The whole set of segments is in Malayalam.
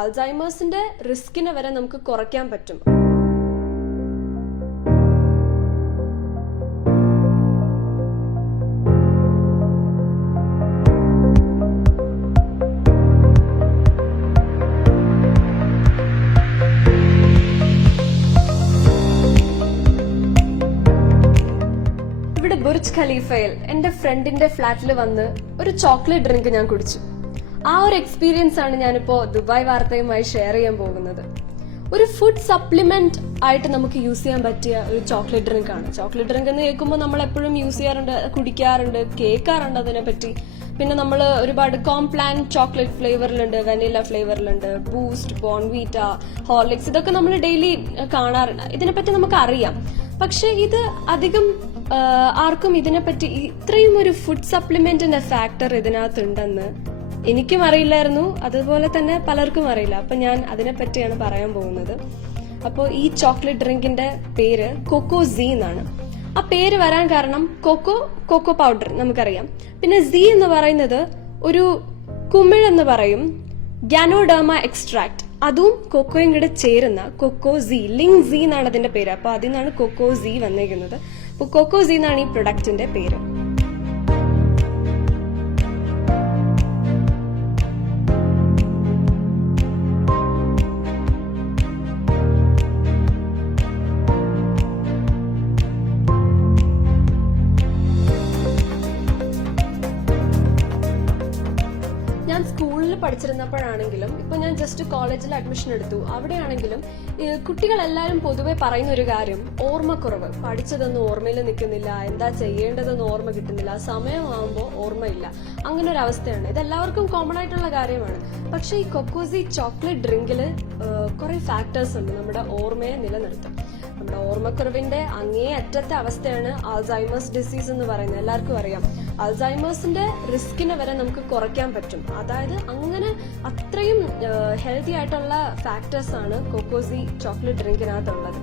അൾസൈമേഴ്സിന്റെ റിസ്കിനെ വരെ നമുക്ക് കുറയ്ക്കാൻ പറ്റും. ഇവിടെ ബുർജ് ഖലീഫയിൽ എന്റെ ഫ്രണ്ടിന്റെ ഫ്ലാറ്റിൽ വന്ന് ഒരു ചോക്ലേറ്റ് ഡ്രിങ്ക് ഞാൻ കുടിച്ചു. ആ ഒരു എക്സ്പീരിയൻസ് ആണ് ഞാനിപ്പോ ദുബായ് വാർത്തയുമായി ഷെയർ ചെയ്യാൻ പോകുന്നത്. ഒരു ഫുഡ് സപ്ലിമെന്റ് ആയിട്ട് നമുക്ക് യൂസ് ചെയ്യാൻ പറ്റിയ ഒരു ചോക്ലേറ്റ് ഡ്രിങ്ക് ആണ്. ചോക്ലേറ്റ് ഡ്രിങ്ക് എന്ന് കേൾക്കുമ്പോൾ നമ്മൾ എപ്പോഴും യൂസ് ചെയ്യാറുണ്ട്, കുടിക്കാറുണ്ട്, കേൾക്കാറുണ്ട് അതിനെപ്പറ്റി. പിന്നെ നമ്മൾ ഒരുപാട് കോംപ്ലാൻ ചോക്ലേറ്റ് ഫ്ലേവറിലുണ്ട്, വെനില ഫ്ലേവറിലുണ്ട്, ബൂസ്റ്റ്, ബോൺവീറ്റ, ഹോർലിക്സ്, ഇതൊക്കെ നമ്മൾ ഡെയിലി കാണാറുണ്ട്. ഇതിനെപ്പറ്റി നമുക്ക് അറിയാം. പക്ഷെ ഇത് അധികം ആർക്കും ഇതിനെപ്പറ്റി ഇത്രയും ഒരു ഫുഡ് സപ്ലിമെന്റിന്റെ ഫാക്ടർ ഇതിനകത്തുണ്ടെന്ന് എനിക്കും അറിയില്ലായിരുന്നു, അതുപോലെ തന്നെ പലർക്കും അറിയില്ല. അപ്പൊ ഞാൻ അതിനെപ്പറ്റിയാണ് പറയാൻ പോകുന്നത്. അപ്പോൾ ഈ ചോക്ലേറ്റ് ഡ്രിങ്കിന്റെ പേര് കൊക്കോസീ എന്നാണ്. ആ പേര് വരാൻ കാരണം കൊക്കോ പൗഡർ നമുക്കറിയാം. പിന്നെ സീ എന്ന് പറയുന്നത് ഒരു കുമിൾ എന്ന് പറയും, ഗാനോഡർമ എക്സ്ട്രാക്ട്, അതും കൊക്കോയും കൂടെ ചേരുന്ന കൊക്കോസീ, ലിങ് സീ എന്നാണ് അതിന്റെ പേര്. അപ്പൊ അതിൽ നിന്നാണ് കൊക്കോസീ വന്നേക്കുന്നത്. അപ്പൊ കൊക്കോസീ എന്നാണ് ഈ പ്രൊഡക്റ്റിന്റെ പേര്. ഞാൻ സ്കൂളിൽ പഠിച്ചിരുന്നപ്പോഴാണെങ്കിലും ഇപ്പൊ ഞാൻ ജസ്റ്റ് കോളേജിൽ അഡ്മിഷൻ എടുത്തു, അവിടെയാണെങ്കിലും കുട്ടികളെല്ലാരും പൊതുവെ പറയുന്ന ഒരു കാര്യം ഓർമ്മക്കുറവ്. പഠിച്ചതൊന്നും ഓർമ്മയിൽ നിൽക്കുന്നില്ല, എന്താ ചെയ്യേണ്ടതെന്ന് ഓർമ്മ കിട്ടുന്നില്ല, സമയമാകുമ്പോൾ ഓർമ്മയില്ല, അങ്ങനെ ഒരു അവസ്ഥയാണ്. ഇതെല്ലാവർക്കും കോമൺ ആയിട്ടുള്ള കാര്യമാണ്. പക്ഷെ ഈ കൊക്കോസീ ചോക്ലേറ്റ് ഡ്രിങ്കില് കുറെ ഫാക്ടേഴ്സ് ഉണ്ട് നമ്മുടെ ഓർമ്മയെ നിലനിർത്താൻ. നമ്മുടെ ഓർമ്മക്കുറവിന്റെ അങ്ങേ അറ്റത്തെ അവസ്ഥയാണ് അൾസൈമേഴ്സ് ഡിസീസ് എന്ന് പറയുന്നത്. എല്ലാവർക്കും അറിയാം, അൾസൈമേഴ്സിന്റെ റിസ്കിനെ വരെ നമുക്ക് കുറയ്ക്കാൻ പറ്റും. അതായത് അങ്ങനെ അത്രയും ഹെൽത്തി ആയിട്ടുള്ള ഫാക്ടേഴ്സ് ആണ് കൊക്കോസീ ചോക്ലേറ്റ് ഡ്രിങ്കിനകത്തുള്ളത്.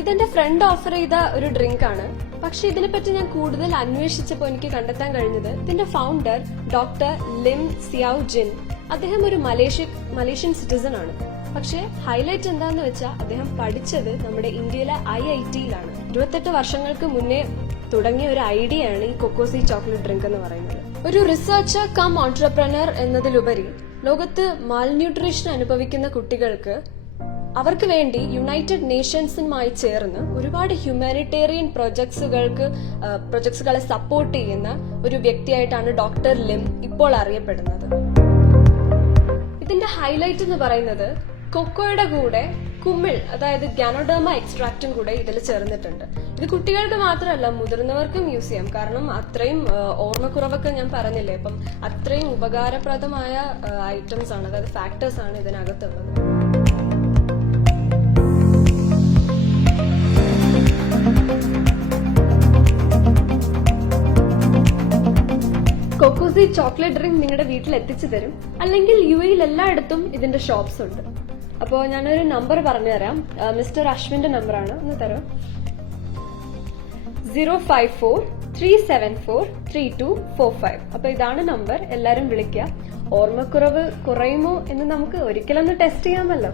ഇതെന്റെ ഫ്രണ്ട് ഓഫർ ചെയ്ത ഒരു ഡ്രിങ്ക് ആണ്. പക്ഷെ ഇതിനെപ്പറ്റി ഞാൻ കൂടുതൽ അന്വേഷിച്ചപ്പോൾ എനിക്ക് കണ്ടെത്താൻ കഴിഞ്ഞത് ഇതിന്റെ ഫൗണ്ടർ ഡോക്ടർ ലിം സിയാവ് ജിൻ, അദ്ദേഹം ഒരു മലേഷ്യൻ സിറ്റിസൺ ആണ്. പക്ഷെ ഹൈലൈറ്റ് എന്താന്ന് വെച്ചാൽ അദ്ദേഹം പഠിച്ചത് നമ്മുടെ ഇന്ത്യയിലെ IIT-യിലാണ്. 28 വർഷങ്ങൾക്ക് മുന്നേ തുടങ്ങിയ ഒരു ഐഡിയ ആണ് ഈ കൊക്കോസീ ചോക്ലേറ്റ് ഡ്രിങ്ക് എന്ന് പറയുന്നത്. ഒരു റിസർച്ചർ കം ഓൺട്രപ്രനർ എന്നതിലുപരി ലോകത്ത് മാൽന്യൂട്രീഷൻ അനുഭവിക്കുന്ന കുട്ടികൾക്ക് അവർക്ക് വേണ്ടി യുണൈറ്റഡ് നേഷൻസുമായി ചേർന്ന് ഒരുപാട് ഹ്യൂമാനിറ്റേറിയൻ പ്രൊജക്ട്സുകളെ സപ്പോർട്ട് ചെയ്യുന്ന ഒരു വ്യക്തിയായിട്ടാണ് ഡോക്ടർ ലിം ഇപ്പോൾ അറിയപ്പെടുന്നത്. ഇതിന്റെ ഹൈലൈറ്റ് എന്ന് പറയുന്നത് കൊക്കോയുടെ കൂടെ കുമിൾ, അതായത് ഗാനോഡർമ എക്സ്ട്രാക്റ്റും കൂടെ ഇതിൽ ചേർന്നിട്ടുണ്ട്. ഇത് കുട്ടികൾക്ക് മാത്രമല്ല മുതിർന്നവർക്കും യൂസ് ചെയ്യാം. കാരണം അത്രയും ഓർമ്മക്കുറവൊക്കെ ഞാൻ പറഞ്ഞില്ലേ, അപ്പം അത്രയും ഉപകാരപ്രദമായ ഐറ്റംസ് ആണ്, അതായത് ഫാക്ടേഴ്സ് ആണ് ഇതിനകത്തുള്ളത്. കൊക്കോസീ ചോക്ലേറ്റ് ഡ്രിങ്ക് നിങ്ങളുടെ വീട്ടിൽ എത്തിച്ചു തരും. അല്ലെങ്കിൽ UAE-യിൽ എല്ലായിടത്തും ഇതിന്റെ ഷോപ്സ് ഉണ്ട്. അപ്പോൾ ഞാനൊരു നമ്പർ പറഞ്ഞുതരാം. മിസ്റ്റർ അശ്വിന്റെ നമ്പറാണ്, ഒന്ന് തരാം. 054-374-3245. അപ്പൊ ഇതാണ് നമ്പർ. എല്ലാരും വിളിക്കുക. ഓർമ്മക്കുറവ് കുറയുമോ എന്ന് നമുക്ക് ഒരിക്കലൊന്ന് ടെസ്റ്റ് ചെയ്യാമല്ലോ.